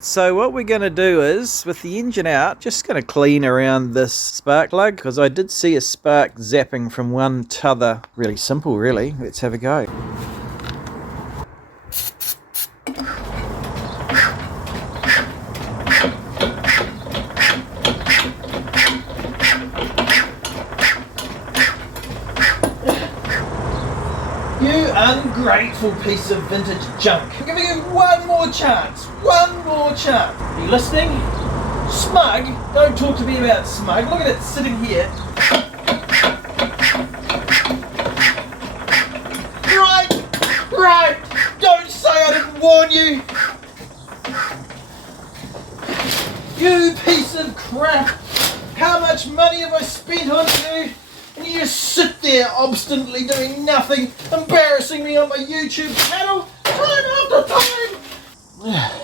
So what we're going to do is, with the engine out, just going to clean around this spark plug, because I did see a spark zapping from one t'other. Really simple, really. Let's have a go. You ungrateful piece of vintage junk. I'm giving you one more chance. One more chance. Are you listening? Smug? Don't talk to me about smug. Look at it sitting here. Right. Don't say I didn't warn you. You piece of crap. How much money have I spent on you? And you just sit there obstinately doing nothing, embarrassing me on my YouTube channel time after time.